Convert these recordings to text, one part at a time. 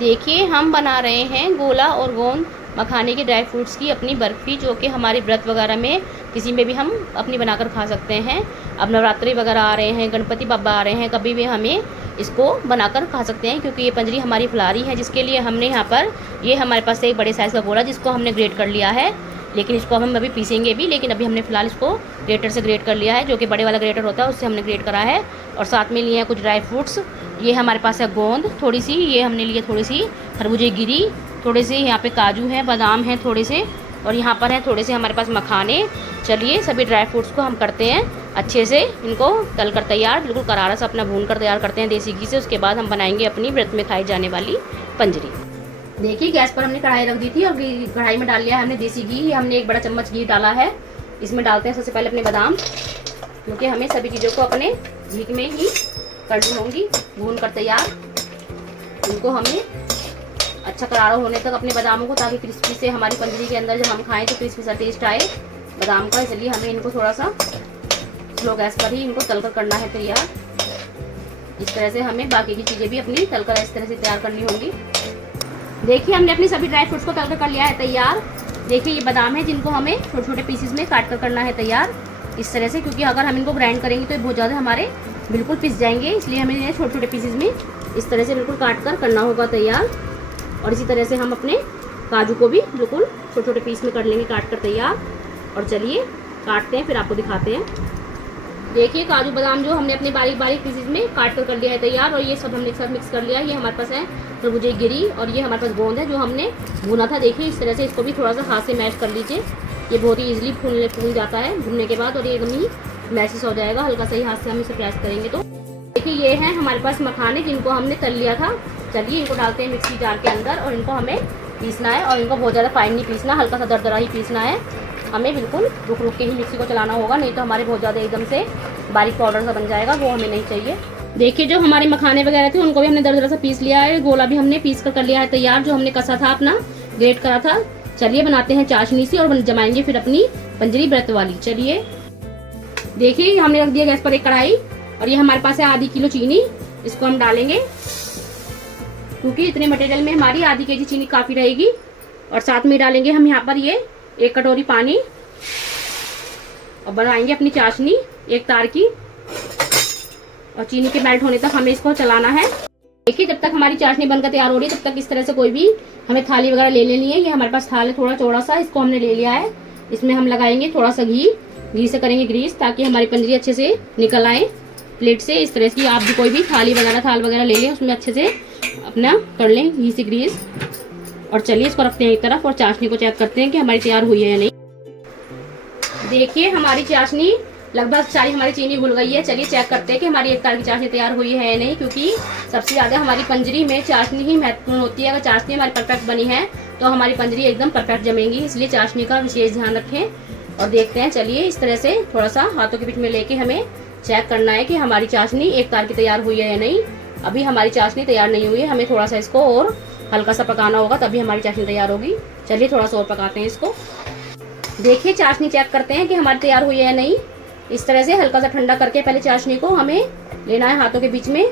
देखिए हम बना रहे हैं गोला और गोंद मखाने के ड्राई फ्रूट्स की अपनी बर्फ़ी, जो कि हमारे व्रत वगैरह में किसी में भी हम अपनी बनाकर खा सकते हैं। अब नवरात्रि वगैरह आ रहे हैं, गणपति बप्पा आ रहे हैं, कभी भी हमें इसको बनाकर खा सकते हैं, क्योंकि ये पंजरी हमारी फुलारी है, जिसके लिए हमने यहाँ पर ये हमारे पास एक बड़े साइज़ का गोला जिसको हमने ग्रेट कर लिया है। लेकिन इसको हम अभी पीसेंगे भी, लेकिन अभी हमने फ़िलहाल इसको ग्रेटर से ग्रेट कर लिया है, जो कि बड़े वाला ग्रेटर होता है उससे हमने ग्रेट करा है। और साथ में लिए हैं कुछ ड्राई फ्रूट्स। ये हमारे पास है गोंद थोड़ी सी, ये हमने लिए थोड़ी सी खरबूजे गिरी, थोड़े से यहाँ पे काजू हैं, बादाम हैं थोड़े से, और यहाँ पर हैं थोड़े से हमारे पास मखाने। चलिए सभी ड्राई फ्रूट्स को हम करते हैं अच्छे से, इनको तल कर तैयार, बिल्कुल करारा सा अपना भून कर तैयार करते हैं देसी घी से। उसके बाद हम बनाएंगे अपनी व्रत में खाई जाने वाली पंजरी। देखिए गैस पर हमने कढ़ाई रख दी थी और कढ़ाई में डाल लिया है हमने देसी घी। हमने 1 बड़ा चम्मच घी डाला है। इसमें डालते हैं सबसे पहले अपने बादाम, क्योंकि हमें सभी चीज़ों को अपने घी में ही करनी होंगी, भून कर तैयार। इनको हमें अच्छा करारा होने तक अपने बादामों को, ताकि क्रिस्पी से हमारी पंजरी के अंदर जब हम खाएं तो क्रिस्पी सा टेस्ट आए बादाम का। इसलिए हमें इनको थोड़ा सा स्लो गैस पर ही इनको तलकर करना है तैयार। इस तरह से हमें बाकी की चीज़ें भी अपनी तलकर इस तरह से तैयार करनी होंगी। देखिए हमने अपने सभी ड्राई फ्रूट्स को तलकर कर लिया है तैयार। देखिए ये बादाम है, जिनको हमें छोटे छोटे पीसेस में काट कर करना है तैयार इस तरह से, क्योंकि अगर हम इनको ग्राइंड करेंगे तो बहुत ज़्यादा हमारे बिल्कुल पिस जाएंगे। इसलिए हमें इन्हें छोटे छोटे पीसेस में इस तरह से बिल्कुल काट कर करना होगा तैयार। और इसी तरह से हम अपने काजू को भी बिल्कुल छोटे छोटे पीस में कर लेंगे काट कर तैयार। और चलिए काटते हैं, फिर आपको दिखाते हैं। देखिए काजू बादाम जो हमने अपने बारीक बारीक पीसेस में काट कर लिया है तैयार, और ये सब हमने एक साथ मिक्स कर लिया। ये हमारे पास है खरबूजे गिरी, और ये हमारे पास गोंद है जो हमने भुना था। देखिए इस तरह से इसको भी थोड़ा सा हाथ से मैश कर लीजिए, ये बहुत ही ईजिली फूल जाता है भुनने के बाद, और ये एकदम ही मैशेस हो जाएगा। हल्का सा ही हाथ से हम इसे प्रेस करेंगे तो। देखिए ये है हमारे पास मखाने, जिनको हमने तल लिया था। चलिए इनको डालते हैं मिक्सी जार के अंदर, और इनको हमें पीसना है। और इनको बहुत ज़्यादा फाइन नहीं पीसना, हल्का सा दरदरा ही पीसना है हमें। बिल्कुल रुक रुक के ही मिक्सी को चलाना होगा, नहीं तो हमारे बहुत ज़्यादा एकदम से बारीक पाउडर सा बन जाएगा, वो हमें नहीं चाहिए। देखिए जो हमारे मखाने वगैरह थे उनको भी हमने दरदरा सा पीस लिया है। गोला भी हमने पीस कर लिया है तैयार, जो हमने कसा था अपना, ग्रेट करा था। चलिए बनाते हैं चाशनी सी और जमाएंगे फिर अपनी पंजरी व्रत वाली। चलिए देखिए हमने रख दिया गैस पर एक कढ़ाई, और ये हमारे पास है आधी किलो चीनी। इसको हम डालेंगे, क्योंकि इतने मटेरियल में हमारी आधी केजी चीनी काफ़ी रहेगी। और साथ में डालेंगे हम यहाँ पर ये 1 कटोरी पानी, और बनाएंगे अपनी चाशनी 1 तार की। और चीनी के मेल्ट होने तक हमें इसको चलाना है। देखिए जब तक हमारी चाशनी बनकर तैयार हो रही है, तब तक इस तरह से कोई भी हमें थाली वगैरह ले लेनी है। ये हमारे पास थाल है थोड़ा चौड़ा सा, इसको हमने ले लिया है। इसमें हम लगाएंगे थोड़ा सा घी से करेंगे ग्रीस, ताकि हमारी पंजरी अच्छे से निकल आए प्लेट से। इस तरह की आप भी कोई भी थाल वगैरह ले लें, उसमें अच्छे से अपना कर लें घी से ग्रीस। और चलिए इसको रखते हैं एक तरफ, और चाशनी को चेक करते हैं कि हमारी तैयार हुई है या नहीं। देखिए हमारी चाशनी लगभग सारी हमारी चीनी घुल गई है। चलिए चेक करते हैं कि हमारी 1 तार की चाशनी तैयार हुई है या नहीं, क्योंकि सबसे ज़्यादा हमारी पंजरी में चाशनी ही महत्वपूर्ण होती है। अगर चाशनी हमारी परफेक्ट बनी है तो हमारी पंजरी एकदम परफेक्ट जमेगी, इसलिए चाशनी का विशेष ध्यान रखें। और देखते हैं, चलिए इस तरह से थोड़ा सा हाथों के बीच में लेके हमें चेक करना है कि हमारी चाशनी 1 तार की तैयार हुई है या नहीं। अभी हमारी चाशनी तैयार नहीं हुई है, हमें थोड़ा सा इसको और हल्का सा पकाना होगा, तभी हमारी चाशनी तैयार होगी। चलिए थोड़ा सा और पकाते हैं इसको। देखिए चाशनी चेक करते हैं कि हमारी तैयार हुई है या नहीं। इस तरह से हल्का सा ठंडा करके पहले चाशनी को हमें लेना है हाथों के बीच में,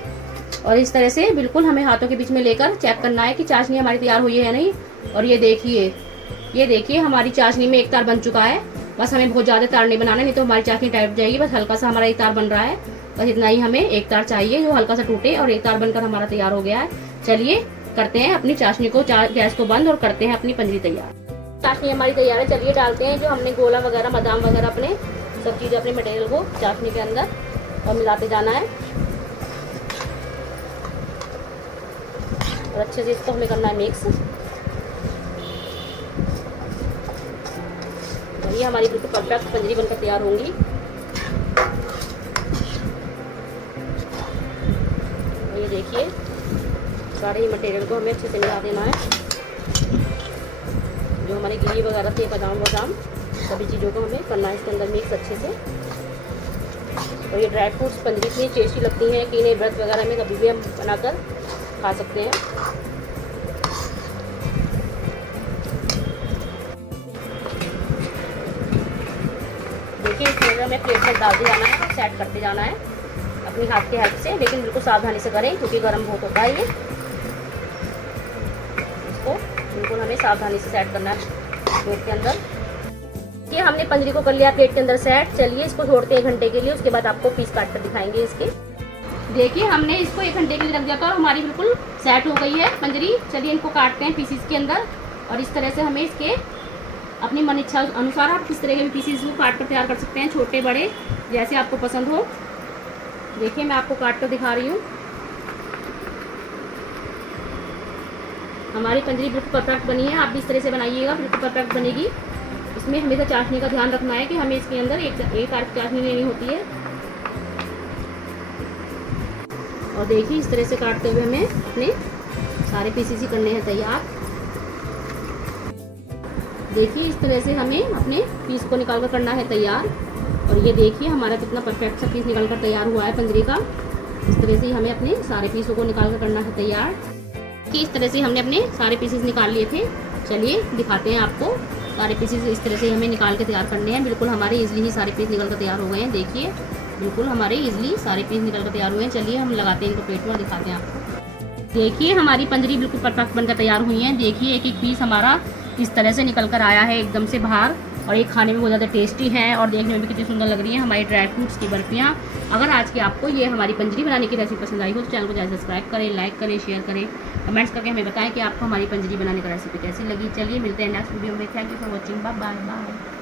और इस तरह से बिल्कुल हमें हाथों के बीच में लेकर चेक करना है कि चाशनी हमारी तैयार हुई है या नहीं। और ये देखिए हमारी चाशनी में 1 तार बन चुका है। बस हमें बहुत ज़्यादा तार नहीं बनाना, नहीं तो हमारी चाशनी टाइट जाएगी। बस हल्का सा हमारा 1 तार बन रहा है, बस इतना ही हमें 1 तार चाहिए, जो हल्का सा टूटे, और 1 तार बनकर हमारा तैयार हो गया है। चलिए करते हैं अपनी चाशनी को, गैस को बंद, और करते हैं अपनी पंजरी तैयार। चाशनी हमारी तैयार है। चलिए डालते हैं जो हमने गोला वगैरह बादाम वगैरह अपने सब चीज़ अपने मटेरियल को चाशनी के अंदर, और मिलाते जाना है। और अच्छे से इसको हमें करना है मिक्स। ये हमारी बिल्कुल परफेक्ट पंजरी बनकर तैयार होंगी। ये देखिए सारे ही मटेरियल को हमें अच्छे से मिला देना है। जो हमारे घी वगैरह थे, बादाम सभी चीज़ों को हमें करना है इसके अंदर मिक्स अच्छे से। और ये ड्राई फ्रूट्स पंजरी इतनी टेस्टी लगती हैं कि इन्हें व्रत वगैरह में कभी भी हम बनाकर खा सकते हैं। देखिए इसमें हमें प्लेट में डालते जाना है और सेट करते जाना है अपनी हाथ के हेल्प से, लेकिन बिल्कुल सावधानी से करें क्योंकि गर्म बहुत होता है ये। सावधानी से सेट करना है प्लेट के अंदर। ये हमने पंजरी को कर लिया प्लेट के अंदर सेट। चलिए इसको छोड़ते हैं 1 घंटे के लिए, उसके बाद आपको पीस काट कर दिखाएंगे इसके। देखिए हमने इसको 1 घंटे के लिए रख दिया था और हमारी बिल्कुल सेट हो गई है पंजरी। चलिए इनको काटते हैं पीसीस के अंदर, और इस तरह से हमें इसके अपनी मन इच्छा अनुसार आप किस तरह के भी पीसीस को काट कर तैयार कर सकते हैं, छोटे बड़े जैसे आपको पसंद हो। देखिए मैं आपको काट कर दिखा रही हूँ। हमारी पंजरी बिल्कुल परफेक्ट बनी है, आप भी इस तरह से बनाइएगा, बिल्कुल परफेक्ट बनेगी। इसमें हमेशा चाशनी का ध्यान रखना है कि हमें इसके अंदर एक आध चाशनी लेनी होती है। और देखिए इस तरह से काटते हुए हमें अपने सारे पीसेस ही करने हैं तैयार। देखिए इस तरह से हमें अपने पीस को निकाल कर करना है तैयार। और ये देखिए हमारा कितना परफेक्ट सा पीस निकल कर तैयार हुआ है पंजरी का। इस तरह से ही हमें अपने सारे पीसों को निकाल कर करना है तैयार। कि इस तरह से हमने अपने सारे पीसेस निकाल लिए थे। चलिए दिखाते हैं आपको। सारे पीसेस इस तरह से हमें निकाल के तैयार करने हैं। बिल्कुल हमारे इजीली ही सारे पीस निकल कर तैयार हो गए हैं। देखिए बिल्कुल हमारे इजीली सारे पीस निकल कर तैयार हुए हैं। चलिए हम लगाते हैं इनको प्लेट में और दिखाते हैं आपको। देखिए हमारी पंजरी बिल्कुल परफेक्ट बनकर तैयार हुई है। देखिए एक एक पीस हमारा इस तरह से निकल कर आया है एकदम से बाहर, और ये खाने में बहुत ज़्यादा टेस्टी है और देखने में भी कितनी सुंदर लग रही है हमारी ड्राई फ्रूट्स की बर्फियाँ। अगर आज की आपको ये हमारी पंजरी बनाने की रेसिपी पसंद आई हो तो चैनल को ज़्यादा सब्सक्राइब करें, लाइक करें, शेयर करें, कमेंट्स करके हमें बताएं कि आपको हमारी पंजरी बनाने की रेसिपी कैसी लगी। चलिए मिलते हैं नेक्स्ट वीडियो में। Thank you for watching. Bye bye.